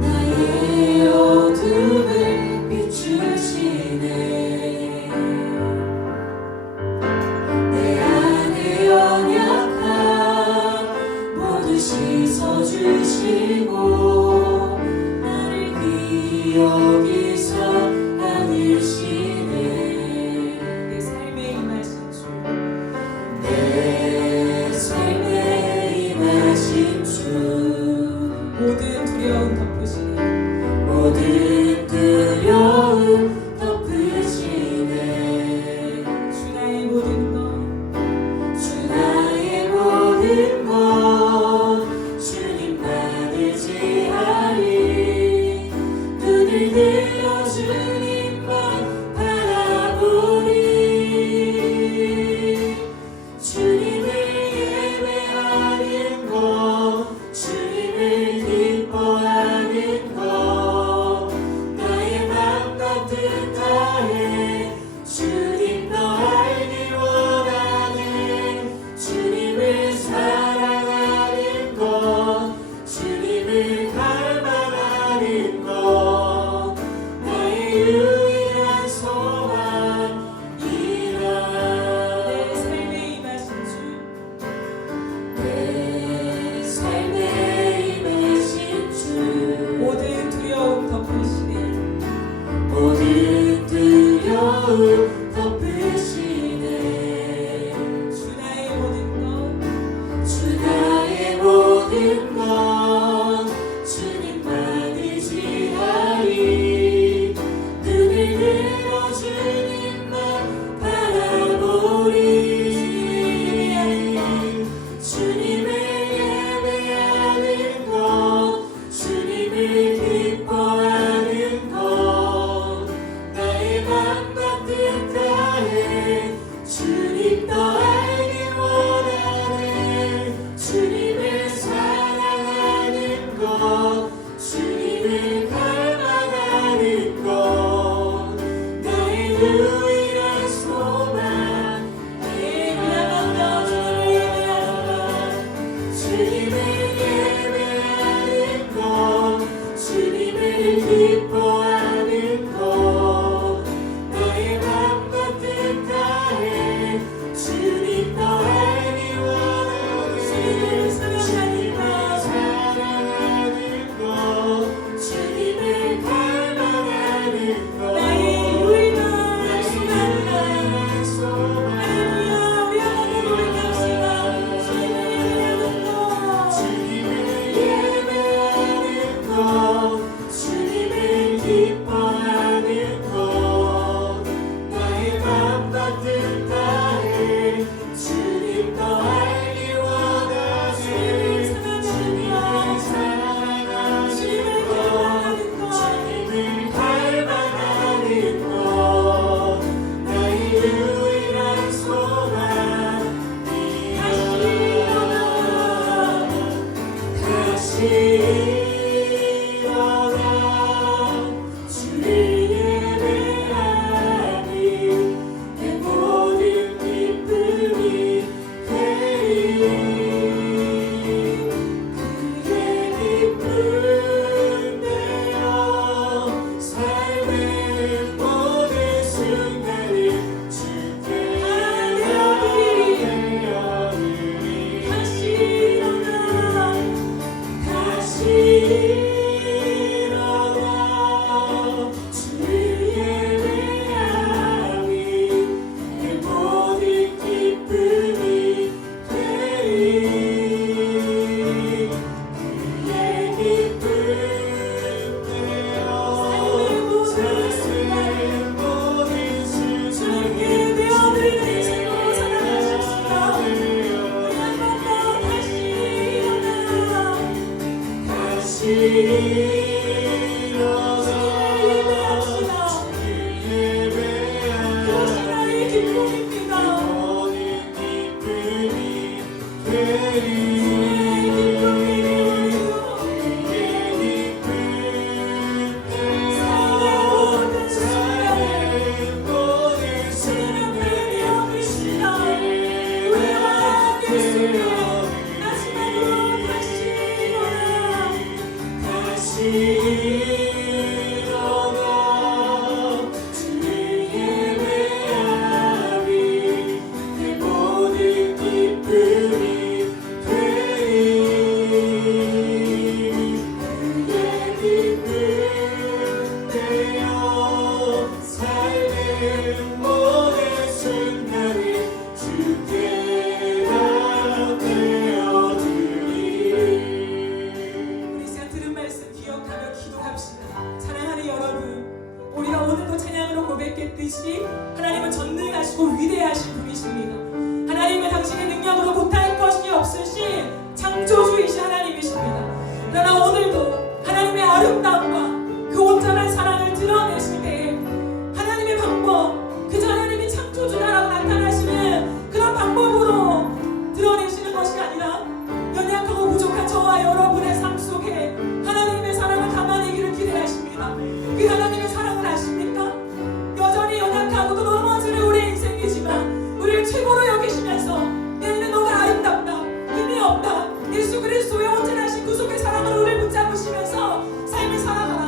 나의 어둠을 비추시네. 내 안에 연약함 모두 씻어주시고 나를 기억이사 안으시네. 내 삶에 임하신 주, 내 삶에 임하신 주, 모든 두려움 덮으시네. 모든 두려움 덮으시네. 주 나의 모든 것, 주 나의 모든 것 주님 받으시하리. 눈을 들어 주님만 바라보리. 주님을 예배하는 것, 주님을 기뻐하는 것, 나의 맘과 뜻 다해 주님 더 알기 원하는, 주님을 사랑하는 것, 주님을 닮아가는 것, 나의 유일한 소망이라. 내 삶에 임하신 주, 내 삶에 임하신 주, 모든 두려움 덮으시네. 모든 두려움 덮으시네. 주 나의 모든 것, 주 나의 모든 것 주님 찬양으로 고백했듯이 하나님은 전능하시고 위대하신 분이십니다. 하나님은 당신의 능력으로 못할 것이 없으신 창조주이신 하나님이십니다. 그러나 오늘도 하나님의 아름다움과 그 온전한 사랑을 드러내실 때에 하나님의 방법, 그저 하나님이 창조주다라고 나타나시는 그런 방법으로 드러내시는 것이 아니라 연약하고 부족한 저와 여러분의 삶 속에 하나님의 사랑을 담아내기를 기대하십니다. 그 하나님의 사랑을 아십니까? 여전히 연약하고도 넘어지는 우리의 인생이지만 우리를 최고로 여기시면서 내는 너가 아름답다, 힘이 없다, 예수 그리스도의 온전하신 구속의 사랑으로 우리를 붙잡으시면서 삶을 살아가라.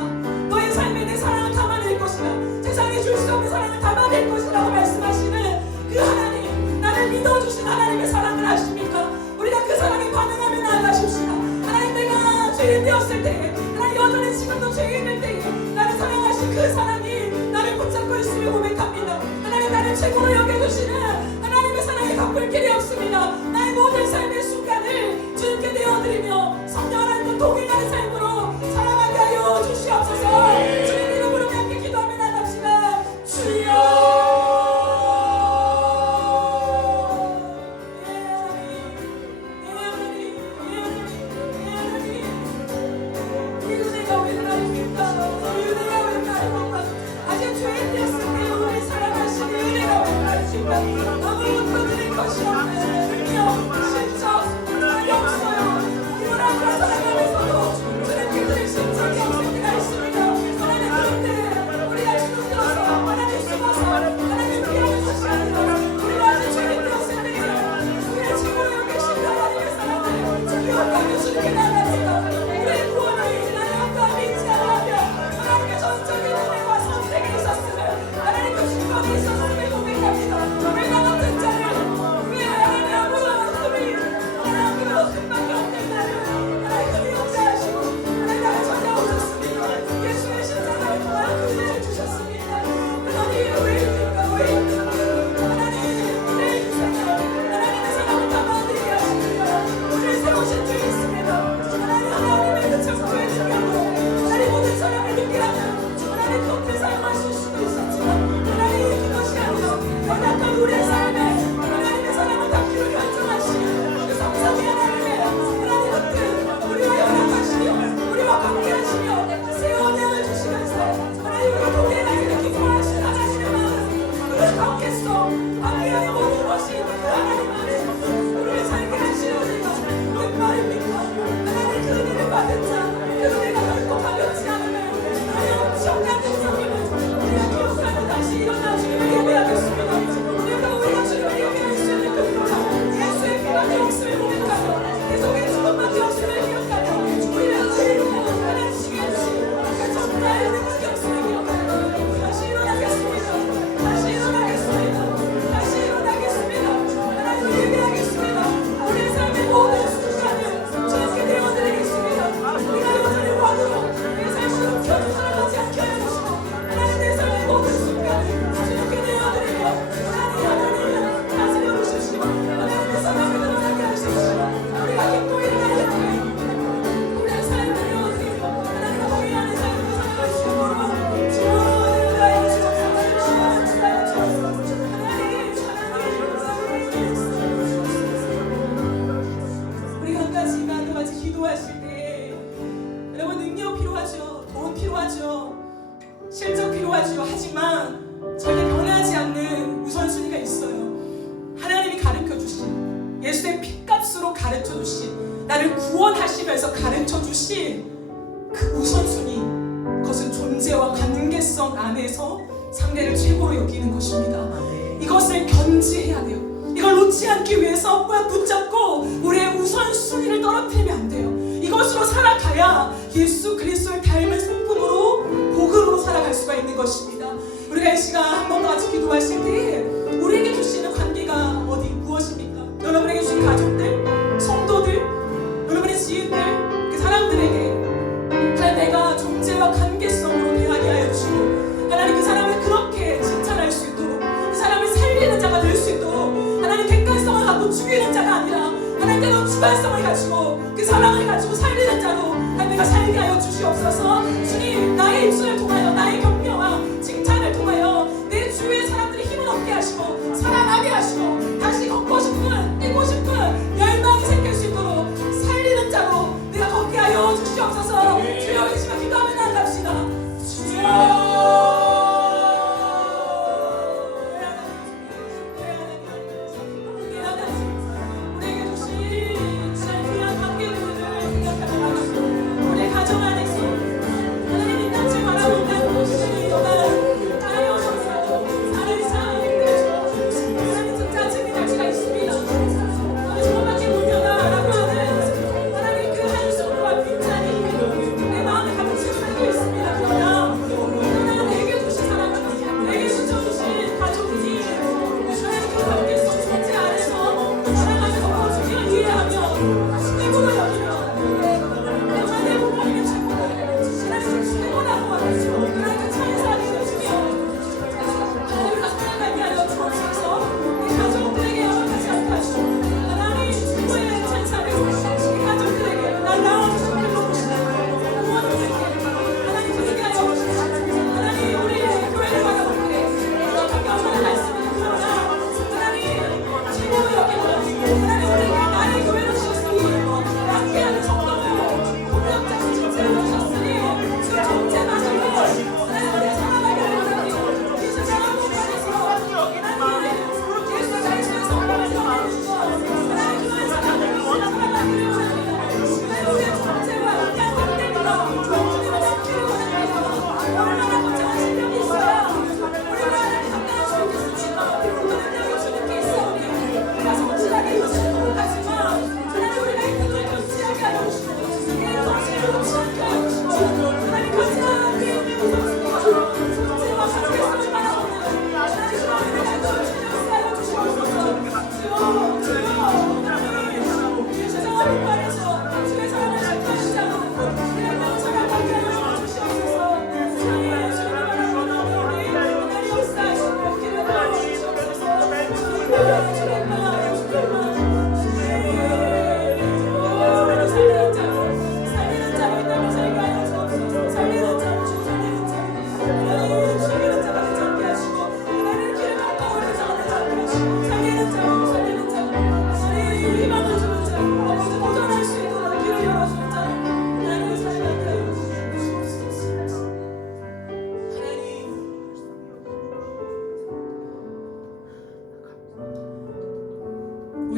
너의 삶에 내 사랑을 담아낼 것이다. 세상에 줄 수 없는 사랑을 담아낼 것이라고 말씀하시는 그 하나님, 나를 믿어주신 하나님의 사랑을 아십니까? 우리가 그 사랑에 반응하며 나아가십시다. 하나님, 내가 죄인 되었을 때에, 하나님 여전히 지금도 죄인일 때에 나를 사랑하신 그 사랑이 나를 붙잡고 있음을 고백합니다. 하나님, 나를 최고로 여겨주시는 하나님의 사랑에 갚을 길이 없습니다. 나의 모든 삶의 순간을 주님께 내어드리며 성령 하나님과 동행하는 삶으로 살아가게 하여 주시옵소서. 주님 이름으로 함께 기도하며 나갑시다. 주여. 아무것도 드릴 것이 없는 능력, 실적, 사랑이 없어요. 이분한 살아가면서도 주님께 드릴 실적이 없을 때가 있습니다. 하나님, 그런데 우리가 주눅들어서 하나님 숨어서 하나님 피하는 것이 아니라 우리가 아직 죄인 되었을 때에 우리의 최고로 여기신 하나님의 사랑을 기억하며 주님께 나아갑시다. 우리의 구원이 나의 믿지 않으며 하나님의 전적인 은혜와 선택에 있었으면 하나님 그 신방이 있었음을 고백합니다. 왜 나 같은 자를, 왜 하나님 아무런 흠이 하나님 아무런 흠밖에 없는 나를 하나님 그 용서하시고 하나님 나를 찾아오셨습니다. 예수의 십자가를 통하여 그 은혜를 주셨습니다. 하나님 왜입니까? 왜입니까? 하나님 내 인생을 하나님의 사랑을 담아드리게 하시며 우리를 세우신 줄 있습니다. 하나님의 그 창조의 능력으로 하나님 모든 사람을 믿게 하는 하나님 그렇게 사용하실 수도 있었지만 하나님 그것이 아니라 연약한 우리의 삶에 하나님의 사랑을 닿기를 결정하시는 그 성삼위 하나님의 하나님의 뜻, 우리와 연합하시며 우리와 관계하시며 새 언약을 주시면서 하나님 우리가 동행하기를 기뻐하시는 하나님의 마음, 그 관계성, 관계하여 모든 것이 있는 그 하나님 안에 우리를 살게 하시는 우리가 웬 말입니까? 하나님 그 은혜를 받은 자, 그 은혜가 결코 가볍지 않으며 하나님 시험같은 성임을 우리가 기억하며 다시 일어나 주님을 예배하겠습니다. 우리가 주님을 예배할 수 있는 그 프로그램 예수의 피가 되었음을 고백하며 내 속에 죽음만 되었음을 기억하며 우리를 주님을 하나님께 해주시고 그 정말 능력이 없음을 기억하며 다시 일어나겠습니다. 다시 일어나겠습니다. 다시 일어나겠습니다. 하나님을 예배하겠습니다. 우리의 삶의 모든 순간을 주님께 내어드리겠습니다. 우리가 여전히 왕으로 내 삶으로 켜져 살아가지 않게 해주시고 하나님 내 삶의 모든 순간을 주님께 내어드리며 하나님 다스려 주십시오. 하나님의 사랑을 드러나게 하십시오. 우리가 기꺼이 일어나게 우리의 삶을 내어드리며 하나님과 동의하는 삶으로 살아갈 수 있도록 주님을 위하여 주옵소서. 우리가 한 가지만 더 같이 기도하실 때 여러분 능력 필요하죠. 돈 필요하죠. 실적 필요하죠. 하지만 절대 변하지 않는 우선순위가 있어요. 하나님이 가르쳐주신 예수의 핏값으로 가르쳐주신 나를 구원하시면서 가르쳐주신 그 우선순위, 그것은 존재와 관계성 안에서 상대를 최고로 여기는 것입니다. 이것을 견지해야 돼요. 이걸 놓지 않기 위해서 꽉 붙잡고 우리의 우선순위를 떨어뜨리면 안 돼요. 이것으로 살아가야 예수 그리스도를 닮은 성품으로 복음으로 살아갈 수가 있는 것입니다. 우리가 이 시간 한 번 더 같이 기도하실 때 우리에게 주시는 관계가 어디 무엇입니까? 여러분에게 주신 가족들, 성도들, 여러분의 지인들, 그 사람들에게 하나님 내가 존재와 관계성으로 대하게 하여 주시고 하나님 그 사람을 그렇게 칭찬할 수 있도록 그 사람을 살리는 자가 될 수 있도록 하나님 객관성을 갖고 죽이는 자가 아니라 하나님께서 주관성을 가지고 그 사랑을 가지고 살리는 자로 하나님 내가 살게 하여 주시옵소서. 주님 나의 입술을 통하여 나의 격려와 칭찬을 통하여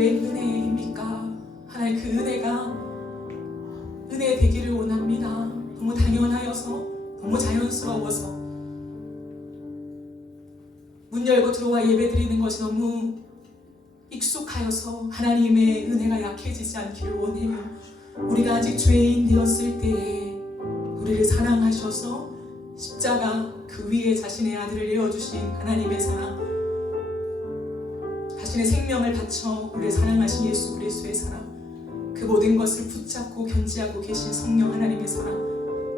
왜 은혜입니까? 하나님 그 은혜가 은혜 되기를 원합니다. 너무 당연하여서, 너무 자연스러워서, 문 열고 들어와 예배드리는 것이 너무 익숙하여서 하나님의 은혜가 약해지지 않기를 원해요. 우리가 아직 죄인 되었을 때에 우리를 사랑하셔서 십자가 그 위에 자신의 아들을 내어주신 하나님의 사랑, 자신의 생명을 바쳐 우리를 사랑하신 예수 그리스도의 사랑, 그 모든 것을 붙잡고 견지하고 계신 성령 하나님의 사랑,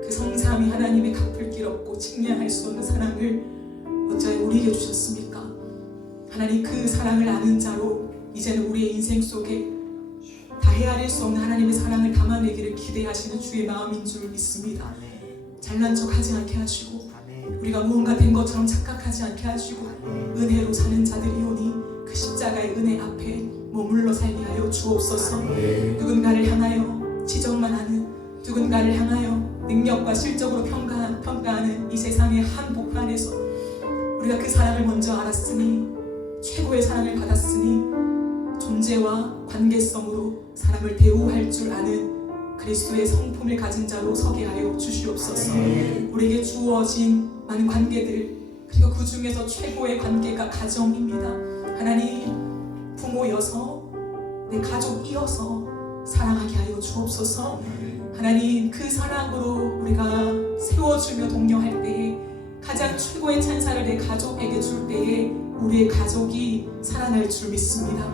그 성삼위 하나님의 갚을 길 없고 측량할 수 없는 사랑을 어찌하여 우리에게 주셨습니까? 하나님 그 사랑을 아는 자로 이제는 우리의 인생 속에 다 헤아릴 수 없는 하나님의 사랑을 담아내기를 기대하시는 주의 마음인 줄 믿습니다. 잘난 척하지 않게 하시고 우리가 무언가 된 것처럼 착각하지 않게 하시고 은혜로 사는 자들이오니 그 십자가의 은혜 앞에 머물러 살게 하여 주옵소서. 누군가를 향하여 지적만 하는, 누군가를 향하여 능력과 실적으로 평가하는 이 세상의 한복 안에서 우리가 그 사랑을 먼저 알았으니, 최고의 사랑을 받았으니 존재와 관계성으로 사람을 대우할 줄 아는 그리스도의 성품을 가진 자로 서게 하여 주시옵소서. 우리에게 주어진 많은 관계들, 그리고 그 중에서 최고의 관계가 가정입니다. 하나님, 부모여서 내 가족이어서 사랑하게 하여 주옵소서. 하나님, 그 사랑으로 우리가 세워주며 독려할 때에 가장 최고의 찬사를 내 가족에게 줄 때에 우리의 가족이 살아날 줄 믿습니다.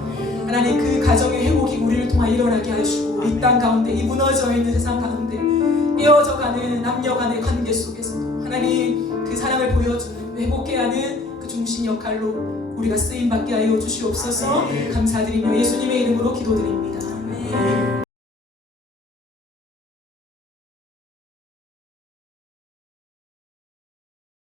하나님, 그 가정의 회복이 우리를 통해 일어나게 하시고 이 땅 가운데, 이 무너져 있는 세상 가운데 깨어져가는 남녀 간의 관계 속에서도 하나님 그 사랑을 보여주는, 회복해 하는 그 중심 역할로 우리가 쓰임받게 하여 주시옵소서. 감사드리며 예수님의 이름으로 기도드립니다.